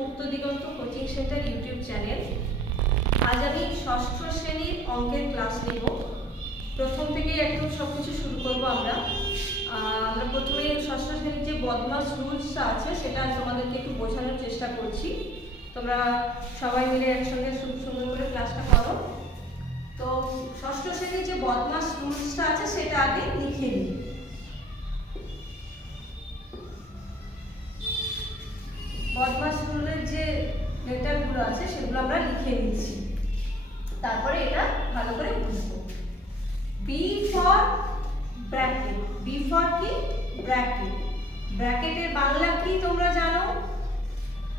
মুক্ত দিগন্ত coaching centre YouTube channel. আজ আমি ষষ্ঠ শ্রেণীর অঙ্কের ক্লাস নেব। প্রথম থেকেই একদম সব কিছু শুরু করবো। আমরা প্রথমে ষষ্ঠ শ্রেণীর যে বদমাস রুলসটা আছে সেটা তোমাদেরকে একটু বোঝানোর চেষ্টা করছি। তোমরা সবাই মিলে একসঙ্গে সুন্দর করে ক্লাসটা করো। তো ষষ্ঠ শ্রেণীর যে বদমাস রুলসটা আছে সেটা আগে লিখে নিই। বদমাস রুলের যে লেটারগুলো আছে সেগুলো আমরা লিখে নিচ্ছি, তারপরে এটা ভালো করে বুঝবো। B for bracket. B for কি? ব্র্যাকেট। ব্র্যাকেটের বাংলা কি তোমরা জানো?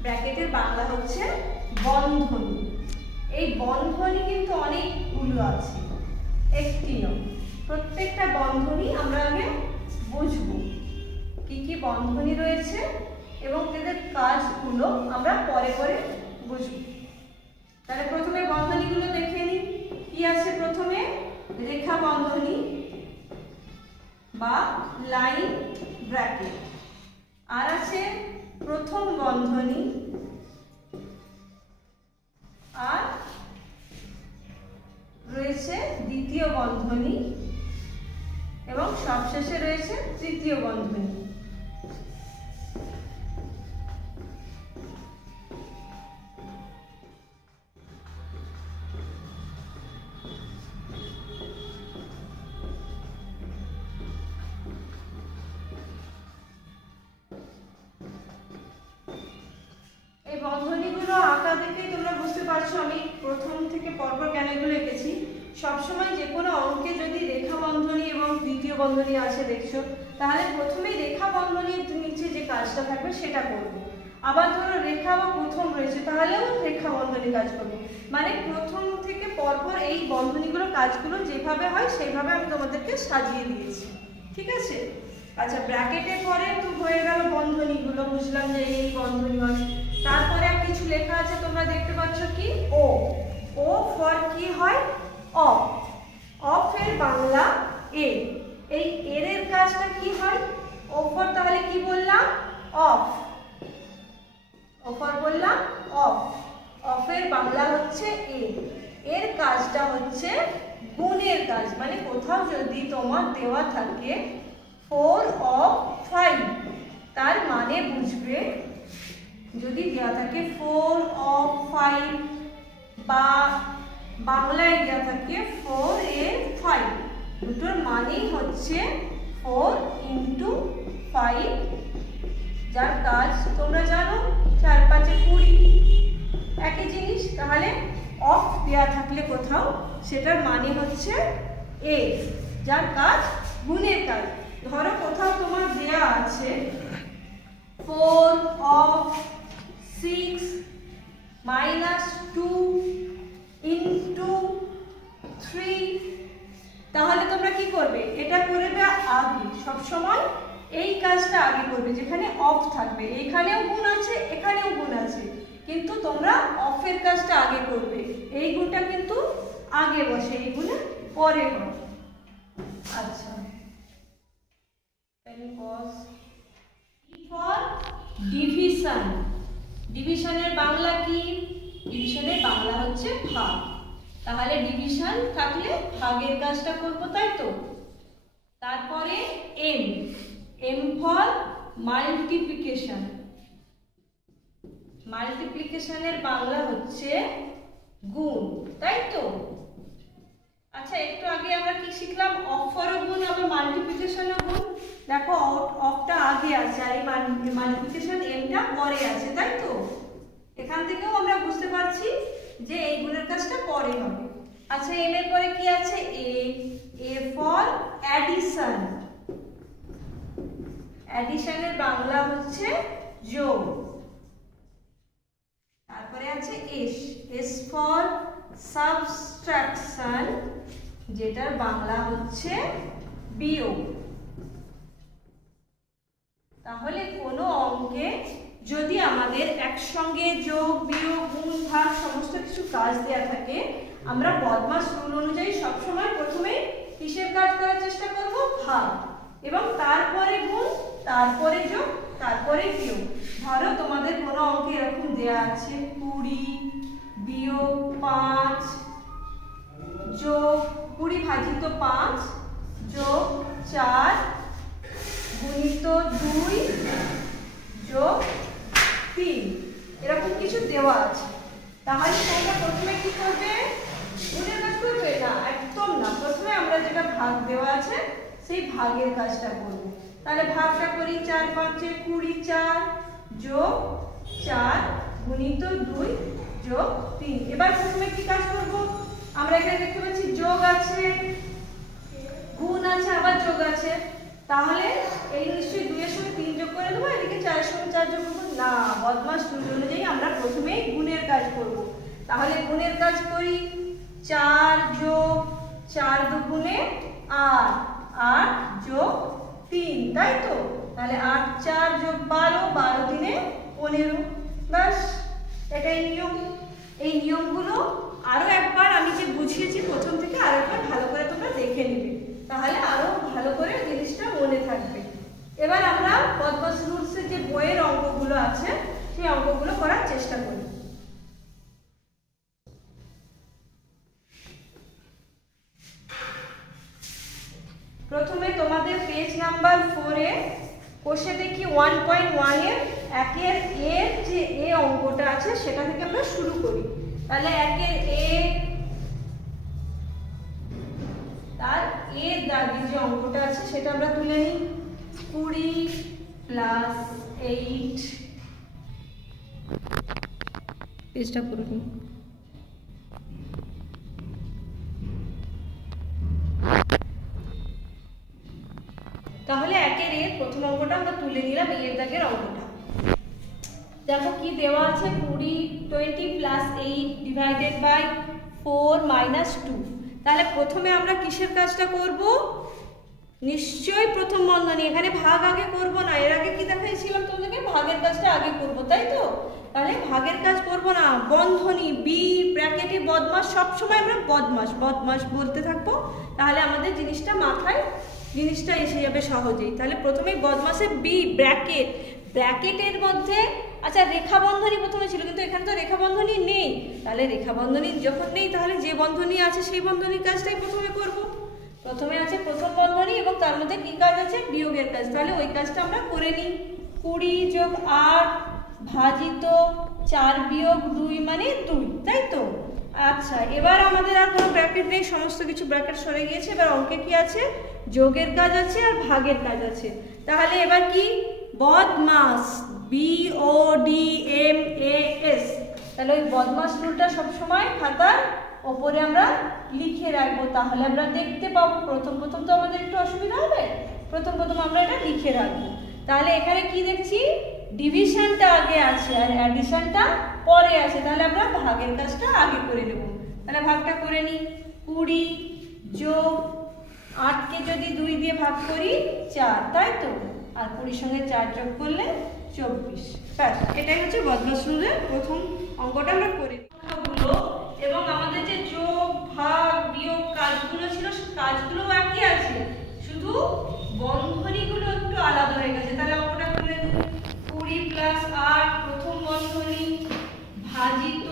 ব্র্যাকেটের বাংলা হচ্ছে বন্ধনী। এই বন্ধনী কিন্তু অনেকগুলো আছে, একটি নয়। প্রত্যেকটা বন্ধনী আমরা আগে বুঝবো কি কি বন্ধনী রয়েছে এবং তাদের কাজগুলো আমরা পরে পরে বুঝব। তাহলে প্রথমে বন্ধনীগুলো দেখে নিই। কি আছে প্রথমে? রেখা বন্ধনী বা লাইন ব্র্যাকেট। আর আছে প্রথম বন্ধনী, আর রয়েছে দ্বিতীয় বন্ধনী এবং সবশেষে রয়েছে তৃতীয় বন্ধনী। বন্ধনীগুলো আঁকা দেখেই তোমরা বুঝতে পারছো আমি প্রথম থেকে পরপর কেন এগুলো এঁকেছি। সবসময় যে কোনো অঙ্কে যদি রেখা বন্ধনী এবং দ্বিতীয় বন্ধনী আছে দেখছো, তাহলে প্রথমেই রেখা বন্ধনীর নিচে যে কাজটা থাকবে সেটা করব। আবার ধরো রেখা বা প্রথম রয়েছে, তাহলেও রেখা বন্ধনী কাজ করবো। মানে প্রথম থেকে পরপর এই বন্ধনীগুলো কাজগুলো যেভাবে হয় সেইভাবে আমি তোমাদেরকে সাজিয়ে দিয়েছি, ঠিক আছে? আচ্ছা, ব্র্যাকেটের পরে তো হয়ে গেল বন্ধনীগুলো, বুঝলাম যে এই বন্ধনী হয়। তারপরে আর কিছু লেখা আছে তোমরা দেখতে পাচ্ছ কি? ও। ও ফর কি হয়? অফ। অফ এর বাংলা এ। এই এর কাজটা কি হয়? ও ফর তাহলে কি বললাম? অফ। ও ফর বললাম অফ। অফ এর বাংলা হচ্ছে এ। এর কাজটা হচ্ছে গুণের কাজ। মানে কোথাও যদি তোমার দেওয়া থাকে 4 of 5, তার মানে বুঝবে যদি দেওয়া থাকে 4 of 5 বা বাংলায় দেওয়া থাকে 4 এর 5, দুটোর মানেই হচ্ছে 4 into 5, যার কাজ তোমরা জানো 4 5 20, একই জিনিস। তাহলে অফ দেওয়া থাকলে কোথাও সেটার মানে হচ্ছে এ, যার কাজ গুণের কাজ। ধরো কোথাও তোমার দেয়া আছে 4 of 6 minus 2 into 3, তাহলে তোমরা কি করবে? এটা করবে আগে, সবসময় এই কাজটা আগে করবে যেখানে অফ থাকবে। এখানেও গুণ আছে, এখানেও গুণ আছে, কিন্তু তোমরা অফের কাজটা আগে করবে। এই গুণটা কিন্তু আগে বসে, এই গুণে পরে হয়। আচ্ছা, ডিভিশন। ডিভিশনের বাংলা কি? ডিভিশনের বাংলা হচ্ছে ভাগ। তাহলে ডিভিশন থাকলে ভাগের কাজটা করবো, তাই তো? তারপরে এম। M for multiplication. মাল্টিপ্লিকেশনের বাংলা হচ্ছে গুণ, তাই তো? আচ্ছা, একটু আগে আমরা কি শিখলাম? অফ ফরও গুণ, আবার মাল্টিপ্লিকেশনও গুণ। দেখো অফটা আগে আছে আর এই মাল্টিপ্লিকেশন এমটা পরে আছে, তাই তো? এখান থেকেও আমরা বুঝতে পারছি যে এই গুণের কাজটা পরে হবে। আচ্ছা, এম এর পরে কি আছে? এ। A for addition. অ্যাডিশনের বাংলা হচ্ছে যোগ। তারপরে আছে এস। এস ফর সাবট্রাকশন, যেটার বাংলা হচ্ছে বিয়োগ। তাহলে কোনো অঙ্কে যদি আমাদের একসঙ্গে যোগ বিয়োগ গুণ ভাগ সমস্ত কিছু কাজ দেয়া থাকে, আমরা বদমাস রুল অনুযায়ী সবসময় প্রথমে কিসের কাজ করার চেষ্টা করব? ভাগ, এবং তারপরে গুণ, তারপরে যোগ, তারপরে বিয়োগ। ধরো তোমাদের কোনো অঙ্কে এরকম দেয়া আছে 20 বিয়োগ 5 যোগ 20 ভাজিত 5 যোগ 4 গুণিত 2 যোগ 3 এরকম কিছু দেওয়া আছে। তাহলে তোমরা প্রথমে কি করবে? গুণের কাজ করবে না, একদম না। প্রথমে আমরা যেটা ভাগ দেওয়া আছে সেই ভাগের কাজটা করব। তাহলে ভাগটা করি, 4 5 20 4 যোগ 4 গুণিত 2 যোগ 3। এবার প্রথমে কি কাজ করব? আমরা এখানে দেখতে পাচ্ছি যোগ আছে, গুণ আছে, আবার যোগ আছে। তাহলে এই নিশ্চয়ই 2 এর সঙ্গে 3 যোগ করে দেবো, এদিকে 4 এর সঙ্গে 4 যোগ করব না। বদমাশ রুল অনুযায়ী আমরা প্রথমেই গুণের কাজ করব। তাহলে গুণের কাজ করি, 4 যোগ 4 দুগুণে 8 8 যোগ 3, তাই তো? তাহলে 8 4 যোগ 12 12 দিনে 15। বাস, এটাই নিয়ম। এই নিয়মগুলো আরো একবার আমি যে বুঝিয়েছি প্রথম থেকে আরো একবার ভালো করে তোমরা দেখে নিবে, তাহলে আরো ভালো করে জিনিসটা মনে থাকবে। এবার আমরা বদমাশ রুলসের যে বইয়ের অঙ্কগুলো আছে সেই অঙ্কগুলো করার চেষ্টা করি। প্রথমে তোমাদের পেজ নাম্বার 4 এ কোষে দেখি 1.1 এর একের এর যে এ অঙ্কটা আছে সেটা থেকে আমরা শুরু করি। তাহলে একের এ তার এর দাগে যে অঙ্কটা আছে সেটা আমরা তুলে নিই। 20 প্লাস 8, পেজটা পুরো নিই। তাহলে একের এর প্রথম অঙ্কটা আমরা তুলে নিলাম, এর দাগের অঙ্কটা। দেখো কি দেওয়া আছে, 20 প্লাস 8 ডিভাইডেড বাই 4 মাইনাস 2। তাহলে প্রথমে আমরা কিসের কাজটা করব? নিশ্চয়ই প্রথম বন্ধনী। এখানে ভাগ আগে করব না, এর আগে কি দেখাইছিলাম তোমাদেরকে? ভাগের কাজটা আগে করব, তাই তো? তাহলে ভাগের কাজ করব না, বন্ধনী বি ব্র্যাকেটে বদমাস, সবসময় আমরা বদমাস বদমাস বলতে থাকবো, তাহলে আমাদের জিনিসটা মাথায় জিনিসটা এসে যাবে সহজেই। তাহলে প্রথমেই বদমাসে বি ব্র্যাকেট, ব্র্যাকেটের মধ্যে আচ্ছা রেখা বন্ধনী প্রথমে ছিল, কিন্তু এখানে তো রেখা বন্ধনী নেই। তাহলে রেখা বন্ধনী যখন নেই তাহলে যে বন্ধনী আছে সেই বন্ধনীর কাজটাই প্রথমে করব। প্রথমে আছে প্রথম বন্ধনী এবং তার মধ্যে কি কাজ আছে? বিয়োগের কাজ। তাহলে ওই কাজটা আমরা করে নিই। 20 যোগ 8 ভাজিত 4 বিয়োগ 2 মানে 2, তাই তো? আচ্ছা, এবার আমাদের আর কোনো ব্র্যাকেট নেই, সমস্ত কিছু ব্র্যাকেট সরে গিয়েছে। এবার অঙ্কে কি আছে? যোগের কাজ আছে আর ভাগের কাজ আছে। তাহলে এবার কি? বদমাস, BODMAS। তাহলে ওই বদমাস রুলটা সবসময় খাতার ওপরে আমরা লিখে রাখবো, তাহলে আমরা দেখতে পাবো। প্রথম প্রথম তো আমাদের একটু অসুবিধা হবে, প্রথম প্রথম আমরা এটা লিখে রাখবো। তাহলে এখানে কি দেখছি? ডিভিশনটা আগে আছে আর অ্যাডিশনটা পরে আছে। তাহলে আমরা ভাগের কাজটা আগে করে নেব। তাহলে ভাগটা করে নিই। 20 যোগ 8কে যদি 2 দিয়ে ভাগ করি 4, তাই তো? আর 20 সঙ্গে 4 যোগ করলে 24। ব্যাস, এটাই হচ্ছে বদমাস রুলের প্রথম অঙ্কটা আমরা করি। এবং আমাদের যে যোগ ভাগ বিয়োগ কাজগুলো ছিল কাজগুলো একই আছে, শুধু বন্ধনীগুলো একটু আলাদা হয়ে গেছে। তাহলে অঙ্কটা করে দেব। 20 প্লাস 8 প্রথম বন্ধনী ভাজিত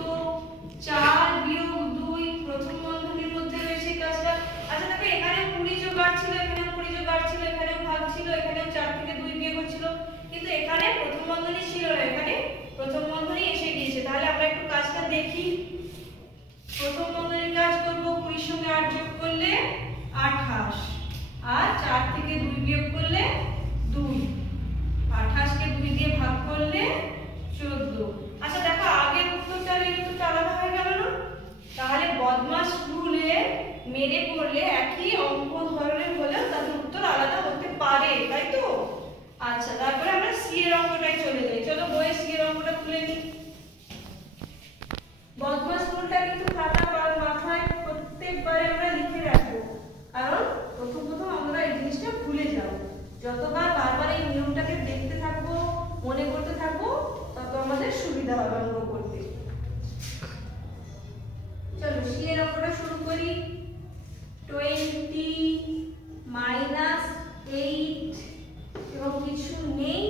4 বিয়োগ 2 প্রথম বন্ধনীর মধ্যে রয়েছে কাজটা। আচ্ছা দেখো, এখানে 20 যোগ 8 ছিল, এখানে 20 যোগ 8 ছিল, এখানেও ভাগ ছিল, এখানেও 4 থেকে 2 বিয়োগ হচ্ছিল, কিন্তু এখানে প্রথম বন্ধনী ছিল না, এখানে প্রথম বন্ধনী এসে গিয়েছে। তাহলে আমরা একটু কাজটা দেখি। প্রথম বন্ধনীর কাজ করব, 20 সঙ্গে 8 যোগ করলে 28, আর 4 থেকে 2 বিয়োগ করলে 2, 28 কে 2 দিয়ে ভাগ করলে 14। আচ্ছা দেখো, আগের উত্তরটা আর এই উত্তরটা আলাদা হয়ে গেল না? তাহলে বদমাস রুলে মেরে পড়লে একই অঙ্ক ধরনের হলেও তাদের উত্তর আলাদা হতে পারে, তাই তো? আচ্ছা, তারপরে আমরা সি এর অঙ্কটাই চলে যাই। চলো বইয়ে সি এর অঙ্কটা তুলে নিই। বদমাস রুলটা কিন্তু খাতা আর মাথায় প্রত্যেকবারে আমরা লিখে রাখবো, কারণ প্রথম প্রথম আমরা এই জিনিসটা ভুলে যাব। যতবার বারবার এই নিয়মটাকে দেখতে থাকবো, মনে করতে থাকবো, তত আমাদের সুবিধা হবে অঙ্ক করতে। চলো সি এর অঙ্কটা শুরু করি। 20 মাইনাস 8 এবং কিছু নেই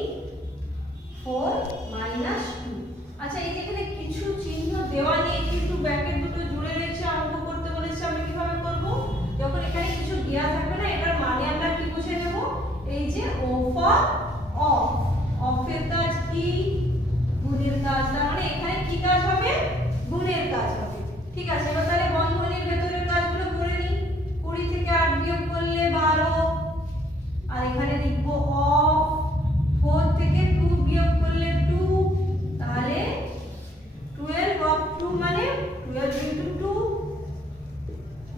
4 মাইনাস 2। আচ্ছা, এই যেখানে ঠিক আছে, এবার তাহলে বন্ধনীর ভেতরের কাজগুলো করে নিই। 20 থেকে 8 বিয়োগ করলে 12, আর এখানে লিখবো অফ 4 থেকে 2 বিয়োগ করলে 2, তাহলে 12 অফ 2 মানে 12 into 2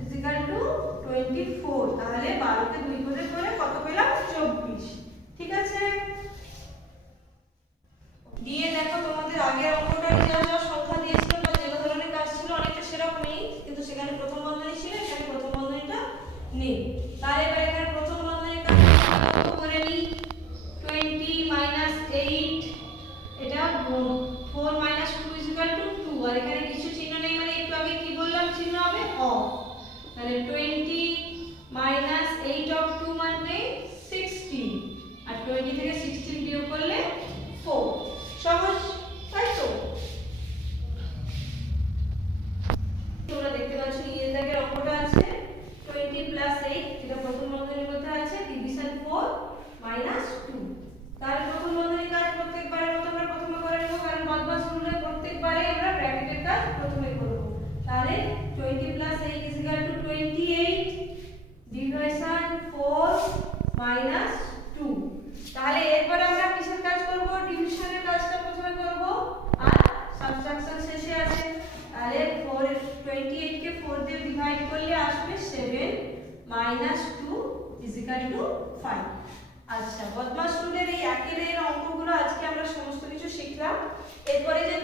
is equal to 24। তাহলে 12 কে 2 করে কত পেলাম? 24। ঠিক আছে, দিয়ে দেখো তোমাদের আগের অঙ্কটা যা সংখ্যা দিয়েছিল বা যে ধরনের কাজ ছিল অনেকটা সেরকমই, কিন্তু সেখানে প্রথম বন্ধনী ছিল, এখানে প্রথম বন্ধনীটা নেই। তাহলে এবার এখানে প্রথম বন্ধনীর কাজ করে নিই। 20 minus 8, এটা 4 minus 2 is equal to 2, আর এখানে কিছু চিহ্ন নেই মানে একটু আগে কি বললাম চিহ্ন হবে অফ। তাহলে 20 minus 8 of 2 মানে 16, আর 20 থেকে 16 বিয়োগ করলে 4। সহজ, তাই তো? তোমরা দেখতে পাচ্ছ এই দাগের অঙ্কটা আছে 20 plus 8, এটা প্রথম বন্ধনীর মধ্যে আছে, ডিভিশন 4 minus 2। তাহলে প্রথম বন্ধনীর কাজ প্রত্যেকবারের মতো আমরা প্রথমে করে নেব, কারণ বদমাশ রুলে প্রত্যেকবারে আমরা ব্র্যাকেটের কাজ প্রথমে করব। তাহলে 20 plus 8 is equal to 28, division 4 minus 2। তাহলে এরপর আমরা কিসের কাজ করব? ডিভিশনের কাজটা প্রথমে করব, আর সাবট্রাকশন শেষে আছে। তাহলে 28 কে 4 দিয়ে ডিভাইড করলে আসবে 7 minus 2 is equal to 5। আচ্ছা, বদমাশ রুলের এই একের অঙ্কগুলো আজকে আমরা সমস্ত কিছু শিখলাম। এরপরে যে